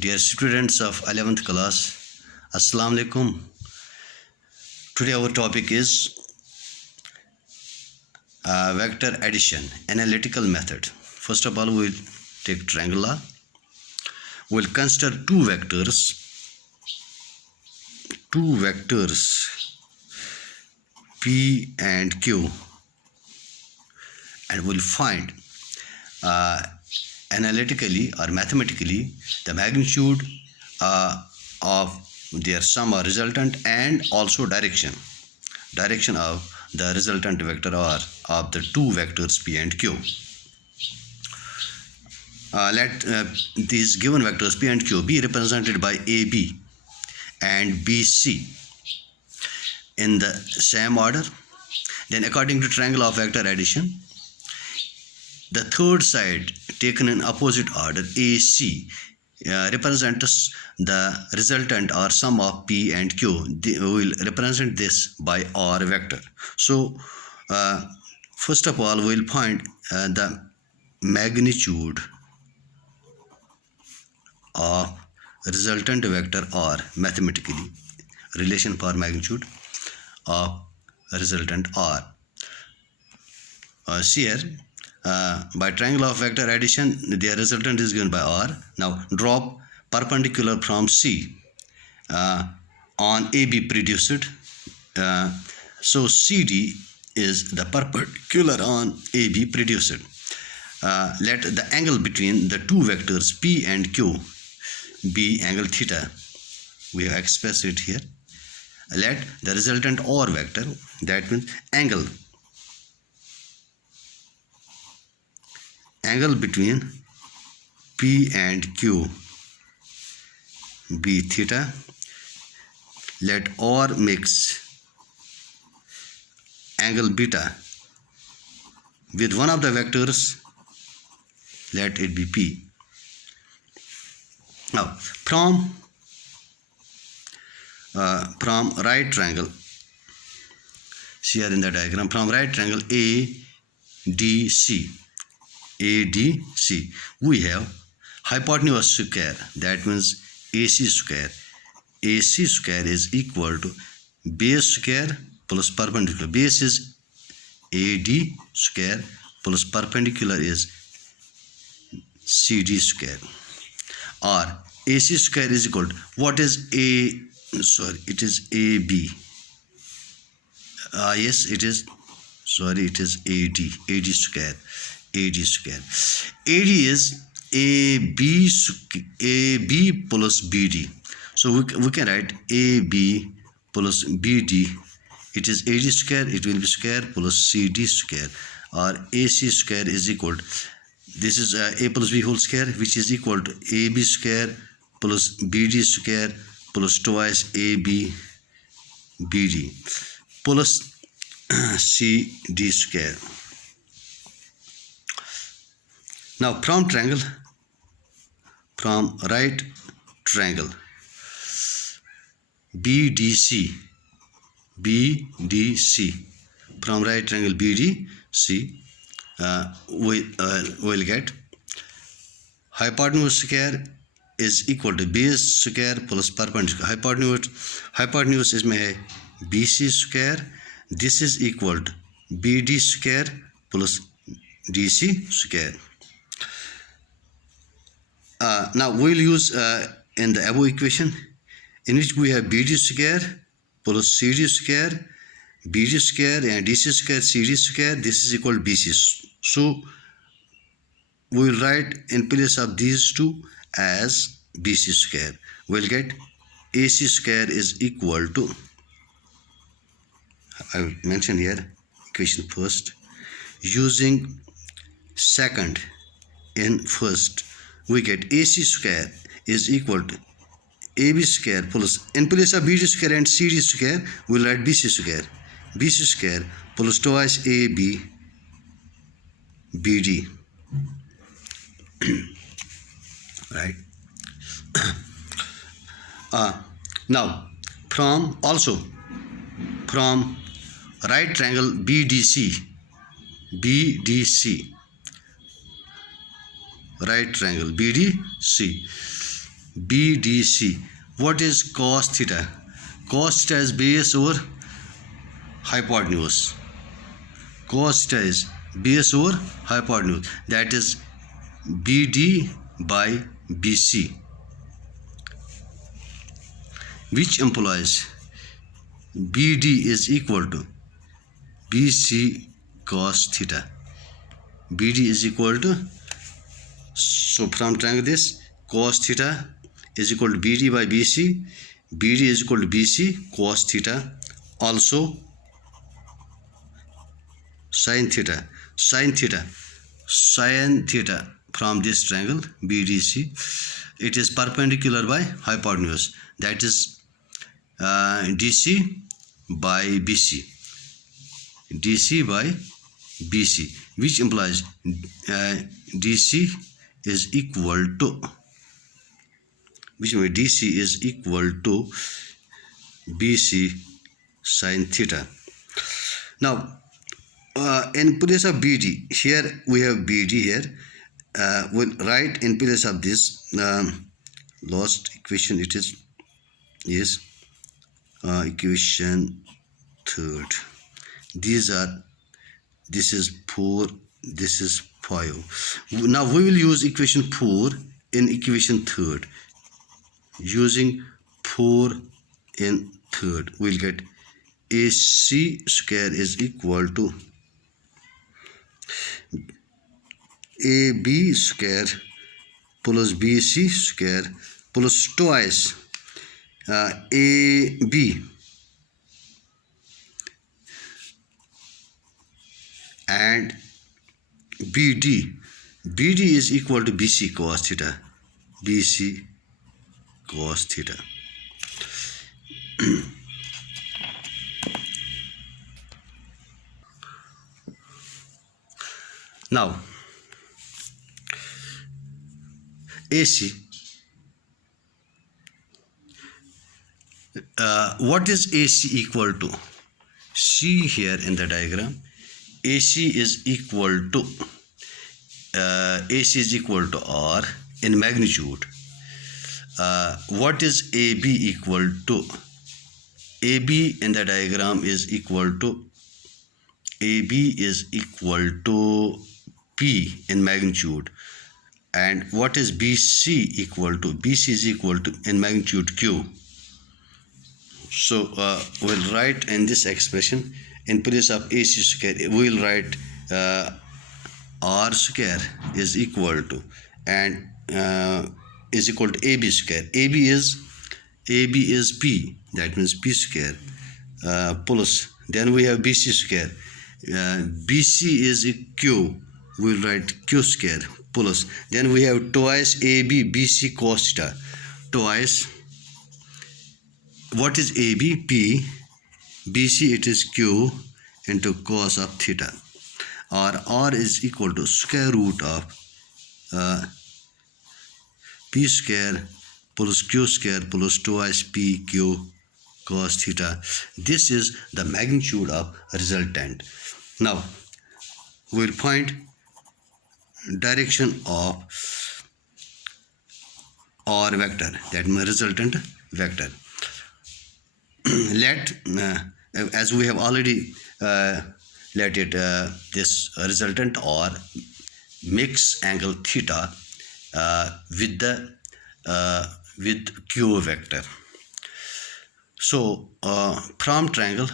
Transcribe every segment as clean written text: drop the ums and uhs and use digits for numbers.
Dear students of 11th class, Assalamu alaikum. Today our topic is vector addition, analytical method. First of all, we will take triangle law. We will consider two vectors P and Q, and we will find analytically or mathematically the magnitude of their sum or resultant, and also direction of the resultant vector or of the two vectors P and Q. Let these given vectors P and Q be represented by AB and BC in the same order. Then, according to triangle of vector addition, the third side taken in opposite order, AC, represents the resultant or sum of P and Q. We will represent this by R vector. So, first of all, we will find the magnitude of resultant vector R mathematically. Relation for magnitude of resultant R. See here, by triangle of vector addition, their resultant is given by R. Now drop perpendicular from C on AB produced. So CD is the perpendicular on AB produced. Let the angle between the two vectors P and Q be angle theta. We have expressed it here. Let the resultant R vector, that means angle between P and Q, be theta. Let R mix angle beta with one of the vectors, let it be P. Now from right triangle, see here in the diagram, from right triangle ADC, we have hypotenuse square, that means AC square. AC square is equal to base square plus perpendicular. Base is AD square plus perpendicular is CD square. Or AC square is equal to, what is it is AB. Yes, it is, it is AD square. AD is AB plus BD. So we can write AB plus BD. It is AD square, it will be square plus CD square, or AC square is equal to, this is A plus B whole square, which is equal to AB square plus BD square plus twice AB BD plus CD square. Now from right triangle BDC, from right triangle BDC, we will get hypotenuse square is equal to base square plus perpendicular. Hypotenuse is में BC square. This is equal to BD square plus DC square. Now we will use in the above equation, in which we have BD square plus CD square, BD square and DC square, CD square. This is equal to BC. So we will write in place of these two as BC square. We will get AC square is equal to, I will mention here equation first, using second in first, we get AC square is equal to AB square plus, in place of BD square and CD square, we will write BC square. BC square plus twice AB BD. Right. Now from right triangle BDC, right triangle BDC, BDC. What is cos theta? Cos theta is base over hypotenuse. Cos theta is base over hypotenuse. That is BD by BC, which implies BD is equal to BC cos theta. BD is equal to, so from triangle this, cos theta is equal to BD by BC. BD is equal to BC cos theta. Also sin theta. Sin theta from this triangle BDC, it is perpendicular by hypotenuse. That is DC by BC. DC by BC, which implies DC is equal to, DC is equal to BC sin theta. Now, in place of BD, here we have BD here. We'll write in place of this last equation. It is equation third. This is 4, this is 5. Now we will use equation 4 in equation third. Using 4 in third, we'll get AC square is equal to AB square plus BC square plus twice AB and BD. BD is equal to BC cos theta. BC cos theta. Now, AC. What is AC equal to? See here in the diagram. AC is equal to R in magnitude. What is AB equal to? AB in the diagram is equal to, AB is equal to P in magnitude. And what is BC equal to? BC is equal to in magnitude Q. So we'll write in this expression, in place of AC square, we'll write R square is equal to, and is equal to AB square. AB is P, that means P square plus, then we have BC square. BC is Q, we'll write Q square plus, then we have twice AB BC cos theta, twice, what is AB? P, BC it is Q into cos of theta, or R is equal to square root of P square plus Q square plus twice PQ cos theta. This is the magnitude of resultant. Now we'll find direction of R vector, that means resultant vector. Let as we have already let it this resultant or mix angle theta with the with Q vector. So from triangle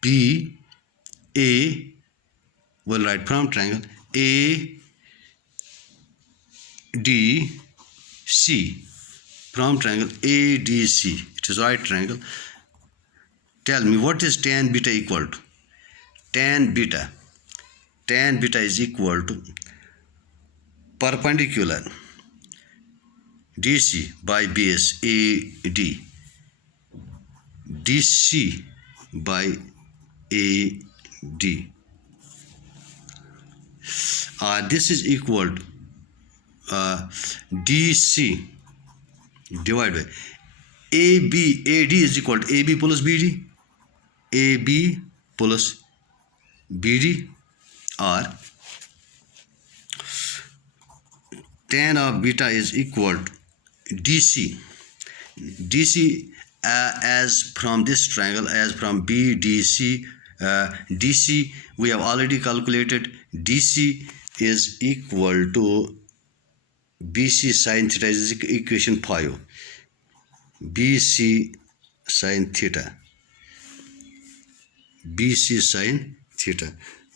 B A, we'll write from triangle A D C, from triangle ADC, it is right triangle. Tell me, what is tan beta equal to? Tan beta is equal to perpendicular DC by base AD, DC by AD. This is equal to DC divided by AB. AD is equal to AB plus BD, AB plus BD, or tan of beta is equal to DC. DC as from this triangle, as from BDC, DC we have already calculated. DC is equal to BC sin theta, is equation 5. BC sin theta, BC sin theta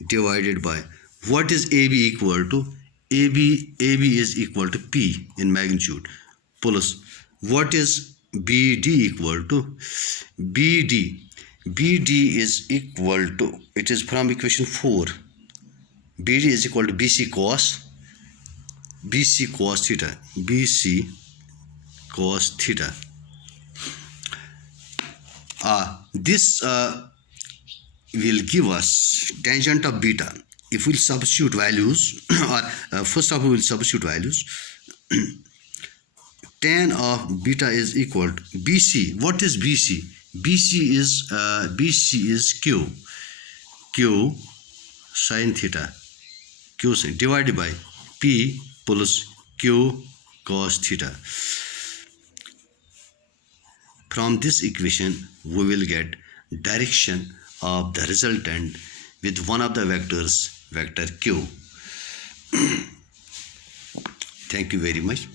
divided by, what is AB equal to? AB is equal to P in magnitude, plus what is BD equal to? BD is equal to, it is from equation 4. BD is equal to BC cos theta, BC cos theta. This will give us tangent of beta. If we'll substitute values, or first of all we'll substitute values, tan of beta is equal to BC. What is BC? BC is Q sin theta, Q sin divided by P plus Q cos theta. From this equation we will get direction of the resultant with one of the vectors, vector Q. Thank you very much.